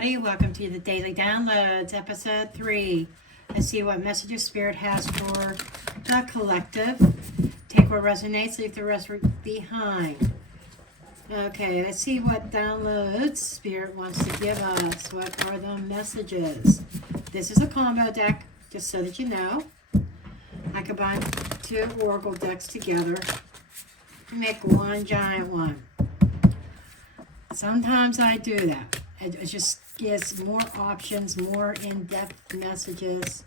everybody. Welcome to the Daily Downloads, Episode 3. Let's see what messages Spirit has for the collective. Take what resonates, leave the rest behind. Okay, let's see what downloads Spirit wants to give us. What are the messages? This is a combo deck, just so that you know. I combine two oracle decks together to make one giant one. Sometimes I do that. It just gives more options, more in-depth messages.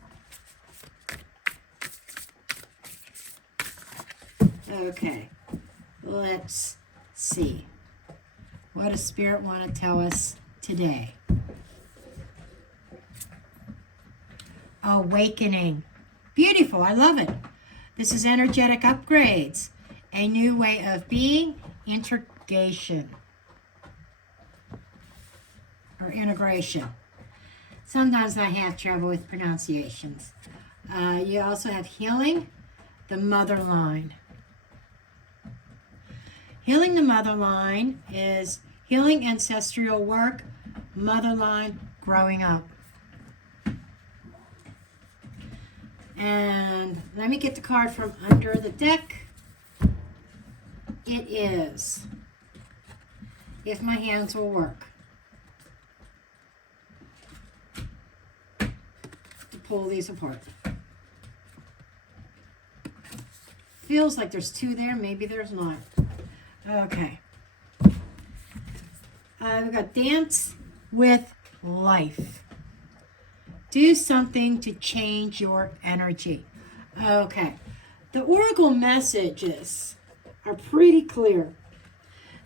Okay, let's see. What does Spirit want to tell us today? Awakening. Beautiful, I love it. This is energetic upgrades. A new way of being, integration. Or integration. Sometimes I have trouble with pronunciations. You also have healing the mother line. Healing the mother line is healing ancestral work, mother line, growing up. And let me get the card from under the deck. It is, if my hands will work, to pull these apart. Feels like there's two there, maybe there's not. Okay. We've got dance with life. Do something to change your energy. Okay. The oracle messages are pretty clear.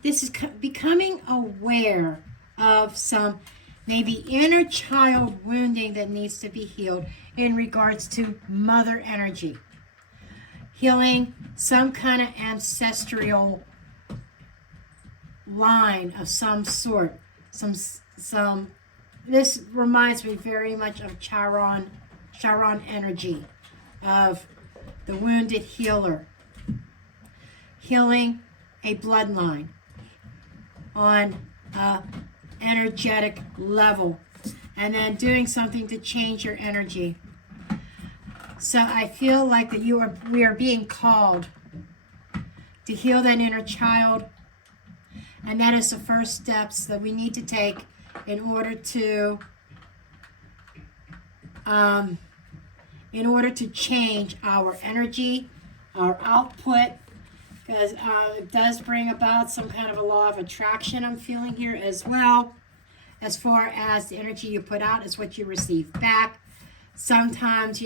This is becoming aware of some maybe inner child wounding that needs to be healed in regards to mother energy. Healing some kind of ancestral line of some sort. This reminds me very much of Charon energy, of the wounded healer. Healing a bloodline on an energetic level, and then doing something to change your energy. So I feel like that we are being called to heal that inner child, and that is the first steps that we need to take in order to change our energy, our output, because it does bring about some kind of a law of attraction I'm feeling here as well. As far as the energy you put out is what you receive back. Sometimes,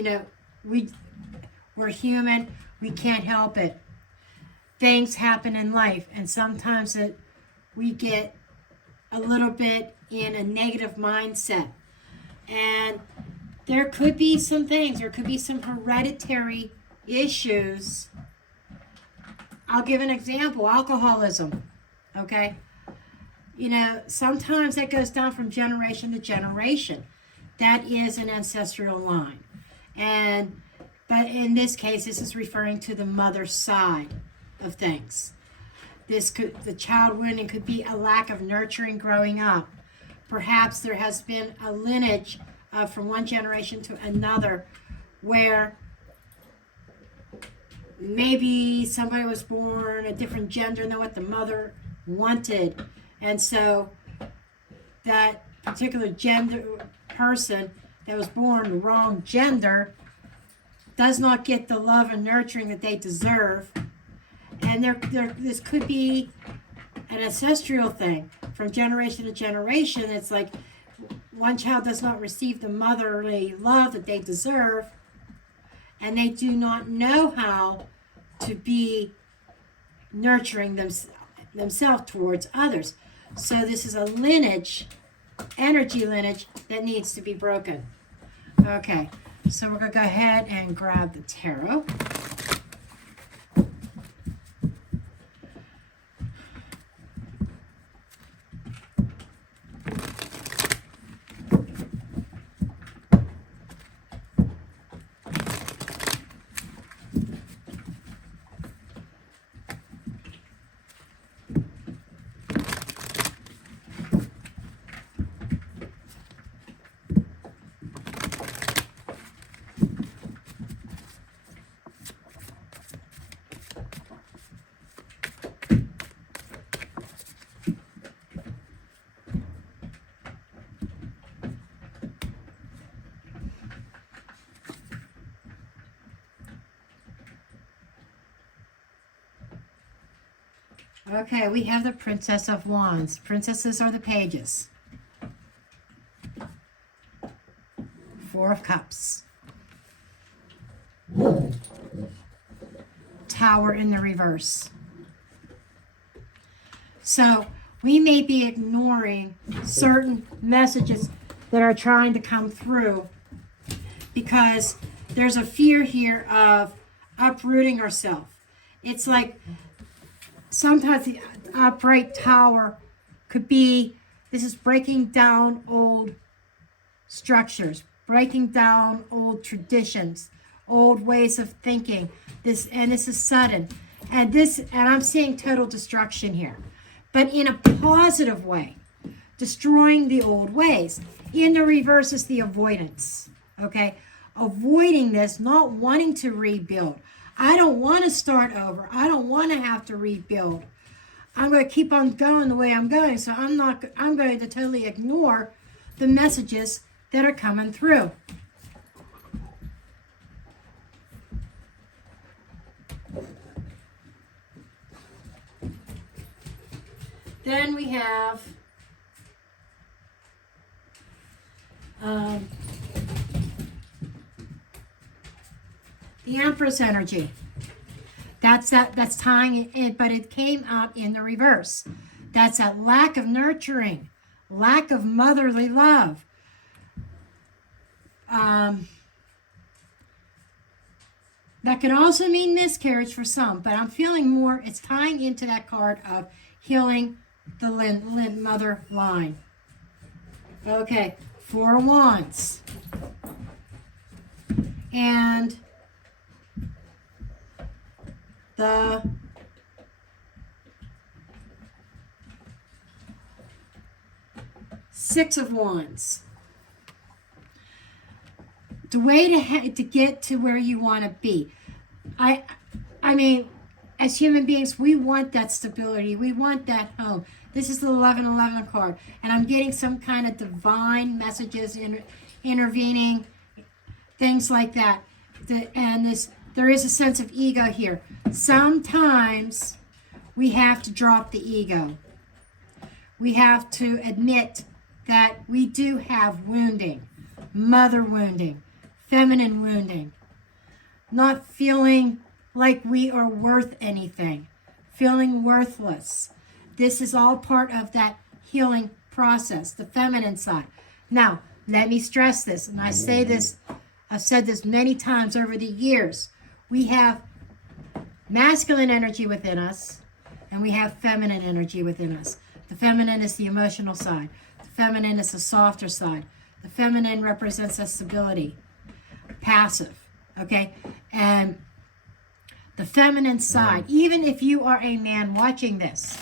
we're human, we can't help it. Things happen in life, and sometimes we get a little bit in a negative mindset. And there could be some things, there could be some hereditary issues. I'll give an example, alcoholism, okay? Sometimes that goes down from generation to generation. That is an ancestral line. But in this case, this is referring to the mother side of things. The child wounding could be a lack of nurturing growing up. Perhaps there has been a lineage from one generation to another where maybe somebody was born a different gender than what the mother wanted. And so that particular gender person that was born the wrong gender does not get the love and nurturing that they deserve. And this could be an ancestral thing from generation to generation. It's like one child does not receive the motherly love that they deserve, and they do not know how to be nurturing themselves towards others. So this is a lineage, energy lineage, that needs to be broken. Okay, so we're going to go ahead and grab the tarot. Okay, we have the Princess of Wands. Princesses are the pages. Four of Cups. Tower in the reverse. So we may be ignoring certain messages that are trying to come through because there's a fear here of uprooting ourselves. It's like sometimes the upright tower could be, this is breaking down old structures, breaking down old traditions, old ways of thinking. This is sudden. And I'm seeing total destruction here. But in a positive way, destroying the old ways. In the reverse is the avoidance. Okay? Avoiding this, not wanting to rebuild. I don't want to start over. I don't want to have to rebuild. I'm going to keep on going the way I'm going. So I'm going to totally ignore the messages that are coming through. Then we have the Empress energy. That's tying it in, but it came out in the reverse. That's that lack of nurturing, lack of motherly love. That can also mean miscarriage for some, but I'm feeling more, it's tying into that card of healing the mother line. Okay, Four of Wands. And the Six of Wands. The way to get to where you want to be. I mean, as human beings, we want that stability. We want that home. This is the 1111 card. And I'm getting some kind of divine messages intervening, things like that. There is a sense of ego here. Sometimes we have to drop the ego. We have to admit that we do have wounding, mother wounding, feminine wounding, not feeling like we are worth anything, feeling worthless. This is all part of that healing process, the feminine side. Now, let me stress this, and I say this, I've said this many times over the years. We have masculine energy within us, and we have feminine energy within us. The feminine is the emotional side. The feminine is the softer side. The feminine represents a stability, passive, okay? And the feminine side, even if you are a man watching this,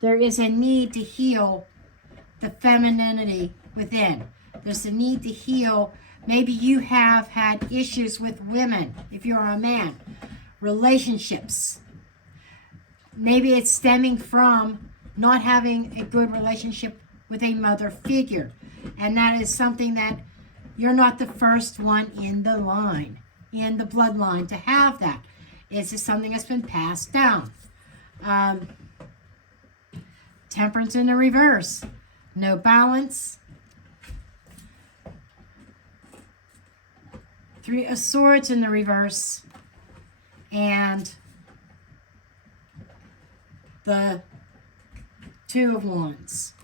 there is a need to heal the femininity within. There's a need to heal. Maybe you have had issues with women, if you're a man, relationships. Maybe it's stemming from not having a good relationship with a mother figure. And that is something that you're not the first one in the line, in the bloodline to have that. It's just something that's been passed down. Temperance in the reverse. No balance. Three of Swords in the reverse. And the Two of Wands.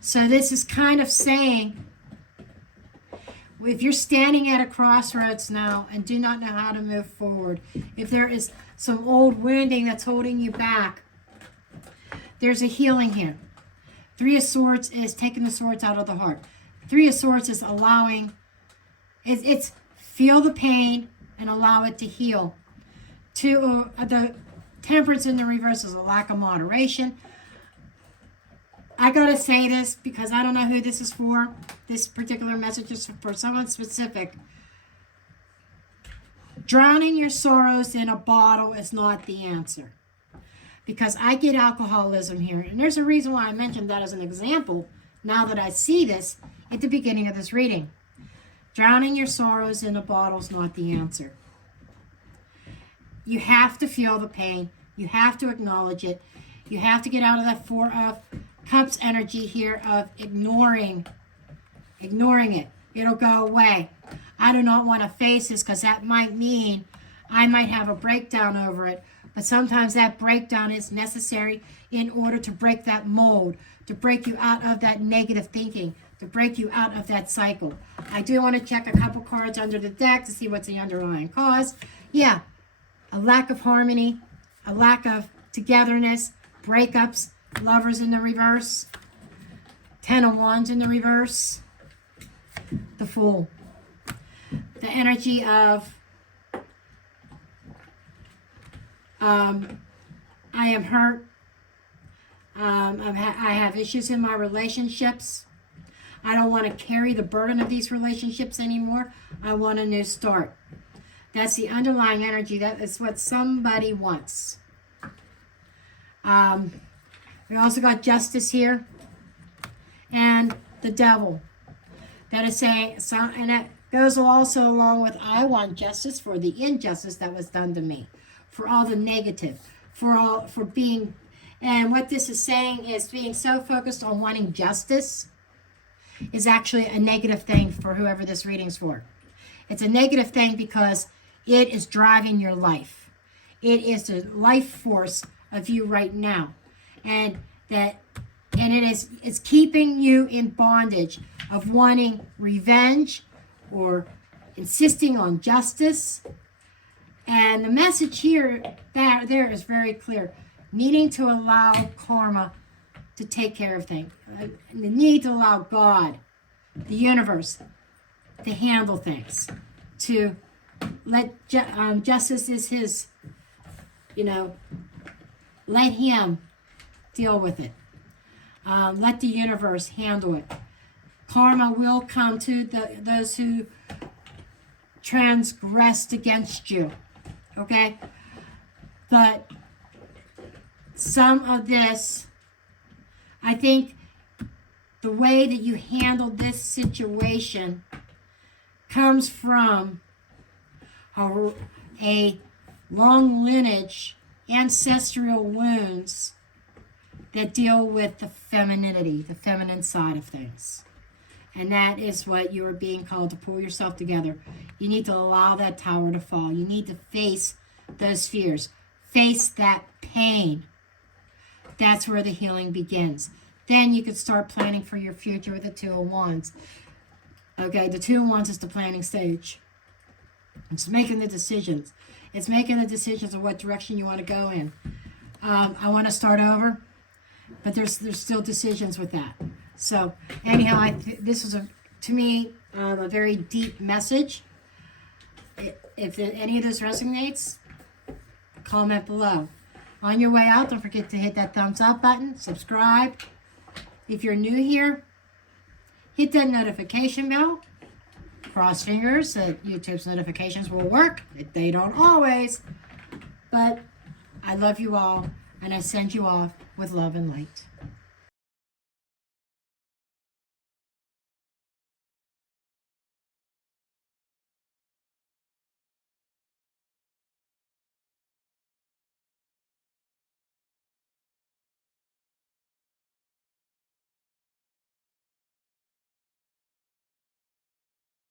So this is kind of saying, if you're standing at a crossroads now and do not know how to move forward, if there is some old wounding that's holding you back, there's a healing here. Three of Swords is taking the swords out of the heart. Three of Swords is allowing, it's feel the pain and allow it to heal. The Temperance in the reverse is a lack of moderation. I gotta say this because I don't know who this is for. This particular message is for someone specific. Drowning your sorrows in a bottle is not the answer. Because I get alcoholism here. And there's a reason why I mentioned that as an example now that I see this at the beginning of this reading. Drowning your sorrows in a bottle is not the answer. You have to feel the pain. You have to acknowledge it. You have to get out of that Four of Cups energy here of ignoring it. It'll go away. I do not want to face this because that might mean I might have a breakdown over it. But sometimes that breakdown is necessary in order to break that mold, to break you out of that negative thinking, to break you out of that cycle. I do want to check a couple cards under the deck to see what's the underlying cause. Yeah, a lack of harmony, a lack of togetherness, breakups, Lovers in the reverse, 10 of Wands in the reverse, the Fool. The energy of I am hurt. I have issues in my relationships. I don't want to carry the burden of these relationships anymore. I want a new start. That's the underlying energy. That is what somebody wants. We also got Justice here. And the Devil. That is saying, and that goes also along with I want justice for the injustice that was done to me. For all the negative. For being, and what this is saying is being so focused on wanting justice is actually a negative thing for whoever this reading's for. It's a negative thing because it is driving your life. It is the life force of you right now. And it's keeping you in bondage of wanting revenge or insisting on justice. And the message here, there is very clear. Needing to allow karma to take care of things. The need to allow God, the universe, to handle things. To let justice is his, let him deal with it. Let the universe handle it. Karma will come to those who transgressed against you. Okay? But some of this, I think the way that you handle this situation comes from a long lineage, ancestral wounds that deal with the femininity, the feminine side of things. And that is what you are being called to pull yourself together. You need to allow that tower to fall. You need to face those fears. Face that pain. That's where the healing begins. Then you could start planning for your future with the Two of Wands. Okay, the Two of Wands is the planning stage. It's making the decisions. It's making the decisions of what direction you want to go in. I want to start over, but there's still decisions with that. So anyhow, this was to me a very deep message. If any of this resonates, comment below. On your way out, don't forget to hit that thumbs up button, subscribe. If you're new here, hit that notification bell. Cross fingers that YouTube's notifications will work. They don't always. But I love you all, and I send you off with love and light.